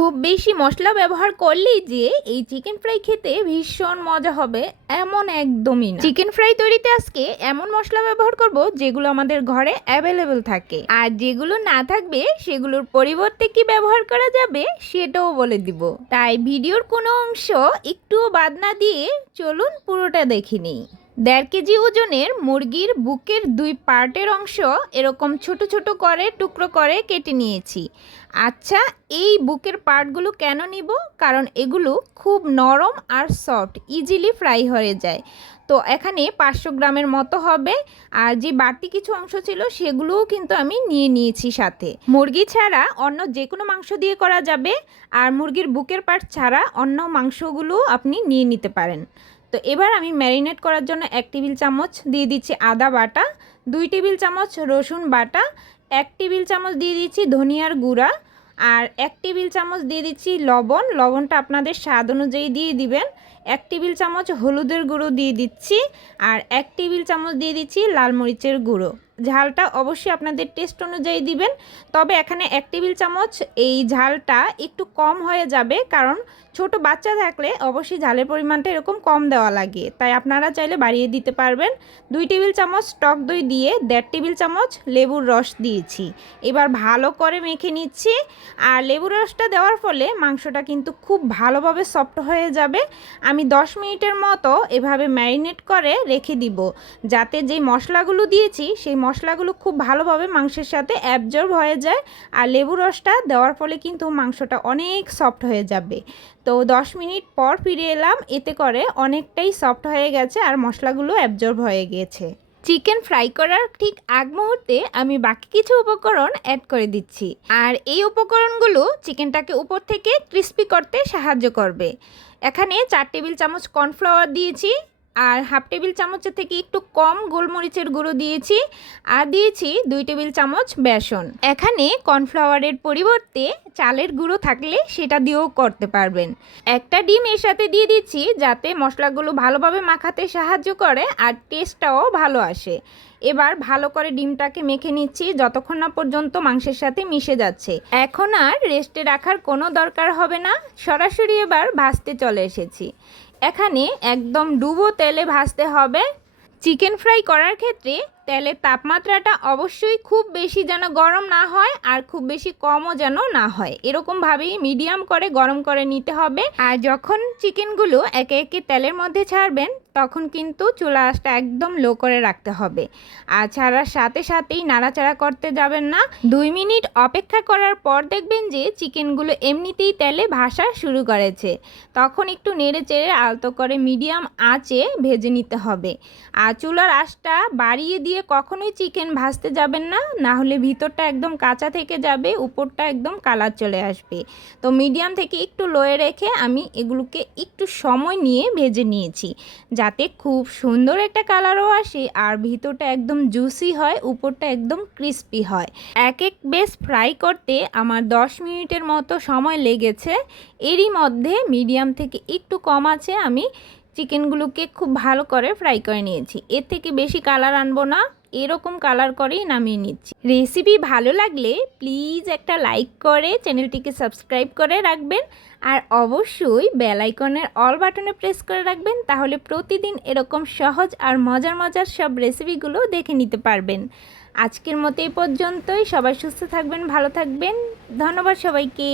খুব বেশি মশলা ব্যবহার করলেই যে এই চিকেন ফ্রাই খেতে ভীষণ মজা হবে এমন একদমই না। চিকেন ফ্রাই তৈরিতে আজকে এমন মশলা ব্যবহার করব যেগুলো আমাদের ঘরে অ্যাভেলেবেল থাকে, আর যেগুলো না থাকবে সেগুলোর পরিবর্তে কি ব্যবহার করা যাবে সেটাও বলে দিব। তাই ভিডিওর কোনো অংশ একটুও বাদ না দিয়ে চলুন পুরোটা দেখে নিই। 1.5 কেজি ওজনের মুরগির বুকের 2 পার্টের অংশ এরকম ছোট ছোট করে টুকরো করে কেটে নিয়েছি। আচ্ছা, এই বুকের পার্টগুলো কেন নিব? কারণ এগুলো খুব নরম আর সফট, ইজিলি ফ্রাই হয়ে যায়। তো এখানে 500 গ্রামের মতো হবে। আর যে বাড়তি কিছু অংশ ছিল সেগুলোও কিন্তু আমি নিয়ে নিয়েছি সাথে। মুরগি ছাড়া অন্য যে কোনো মাংস দিয়ে করা যাবে, আর মুরগির বুকের পার্ট ছাড়া অন্য মাংসগুলো আপনি নিয়ে নিতে পারেন। তো এবার আমি ম্যারিনেট করার জন্য 1 টেবিল চামচ দিয়ে দিচ্ছি আদা বাটা, 2 টেবিল চামচ রসুন বাটা, 1 টেবিল চামচ দিয়ে দিচ্ছি ধনিয়ার গুঁড়া, আর 1 টেবিল চামচ দিয়ে দিচ্ছি লবণ। লবণটা আপনাদের স্বাদ অনুযায়ী দিয়ে দিবেন। 1 টেবিল চামচ হলুদের গুঁড়ো দিয়ে দিচ্ছি, আর 1 টেবিল চামচ দিয়ে দিচ্ছি লাল মরিচের গুঁড়ো। ঝালটা অবশ্যই আপনাদের টেস্ট অনুযায়ী দিবেন, তবে এখানে 1 টেবিল চামচ এই ঝালটা একটু কম হয়ে যাবে, কারণ ছোট বাচ্চা থাকলে অবশ্যই ঝালের পরিমাণটা এরকম কম দেওয়া লাগে, তাই আপনারা চাইলে বাড়িয়ে দিতে পারবেন। 2 টেবিল চামচ টক দই দিয়ে 1.5 টেবিল চামচ লেবুর রস দিয়েছি। এবার ভালো করে মেখে নিচ্ছি। আর লেবুর রসটা দেওয়ার ফলে মাংসটা কিন্তু খুব ভালোভাবে সফট হয়ে যাবে। আমি 10 মিনিটের মতো এভাবে ম্যারিনেট করে রেখে দিব, যাতে যেই মশলাগুলো দিয়েছি সেই মশলাগুলো খুব ভালোভাবে মাংসের সাথে অ্যাবজর্ব হয়ে যায়। আর লেবুর রসটা দেওয়ার ফলে কিন্তু মাংসটা অনেক সফট হয়ে যাবে। তো 10 মিনিট পর ফিরে এলাম, এতে করে অনেকটাই সফট হয়ে গেছে আর মশলাগুলো অ্যাবজর্ব হয়ে গিয়েছে। চিকেন ফ্রাই করার ঠিক আগ মুহূর্তে আমি বাকি কিছু উপকরণ অ্যাড করে দিচ্ছি, আর এই উপকরণগুলো চিকেনটাকে উপর থেকে ক্রিস্পি করতে সাহায্য করবে। এখানে 4 টেবিল চামচ কর্নফ্লাওয়ার দিয়েছি, আর হাফ টেবিল চামচের থেকে একটু কম গোলমরিচের গুঁড়ো দিয়েছি, আর দিয়েছি 2 টেবিল চামচ বেসন। এখানে কর্নফ্লাওয়ারের পরিবর্তে চালের গুঁড়ো থাকলে সেটা দিয়েও করতে পারবেন। একটা ডিম এর সাথে দিয়ে দিচ্ছি, যাতে মশলাগুলো ভালোভাবে মাখাতে সাহায্য করে আর টেস্টটাও ভালো আসে। এবার ভালো করে ডিমটাকে মেখে নিচ্ছি যতক্ষণ না পর্যন্ত মাংসের সাথে মিশে যাচ্ছে। এখন আর রেস্টে রাখার কোনো দরকার হবে না, সরাসরি এবার ভাজতে চলে এসেছি। এখানে একদম ডুবো তেলে ভাজতে হবে। চিকেন ফ্রাই করার ক্ষেত্রে তেলের তাপমাত্রাটা অবশ্যই খুব বেশি যেন গরম না হয়, আর খুব বেশি কমও যেন না হয়, এরকমভাবেই মিডিয়াম করে গরম করে নিতে হবে। আর যখন চিকেনগুলো একে একে তেলের মধ্যে ছাড়বেন তখন কিন্তু চুলা আঁচটা একদম লো করে রাখতে হবে, আর ছাড়ার সাথে সাথেই নাড়াচাড়া করতে যাবেন না। 2 মিনিট অপেক্ষা করার পর দেখবেন যে চিকেনগুলো এমনিতেই তেলে ভাসা শুরু করেছে, তখন একটু নেড়ে চেড়ে আলতো করে মিডিয়াম আঁচে ভেজে নিতে হবে। আর চুলার আঁচটা বাড়িয়ে দিয়ে কখনোই চিকেন ভাজতে যাবেন না, না হলে ভিতরটা একদম কাঁচা থেকে যাবে, উপরটা একদম কালার চলে আসবে। তো মিডিয়াম থেকে একটু লোয়ে রেখে আমি এগুলোকে একটু সময় নিয়ে ভেজে নিয়েছি, যাতে খুব সুন্দর একটা কালারও আসে আর ভিতরটা একদম জুসি হয়, উপরটা একদম ক্রিস্পি হয়। এক এক বেশ ফ্রাই করতে আমার 10 মিনিটের মতো সময় লেগেছে। এরই মধ্যে মিডিয়াম থেকে একটু কম আছে আমি চিকেনগুলোকে খুব ভালো করে ফ্রাই করে নিয়েছি। এর থেকে বেশি কালার আনবো না, এরকম কালার করেই নামিয়ে নিচ্ছি। রেসিপি ভালো লাগলে প্লিজ একটা লাইক করে চ্যানেলটিকে সাবস্ক্রাইব করে রাখবেন, আর অবশ্যই বেল আইকনের অল বাটনে প্রেস করে রাখবেন, তাহলে প্রতিদিন এরকম সহজ আর মজার মজার সব রেসিপিগুলো দেখে নিতে পারবেন। আজকের মতো এই পর্যন্তই। সবাই সুস্থ থাকবেন, ভালো থাকবেন। ধন্যবাদ সবাইকে।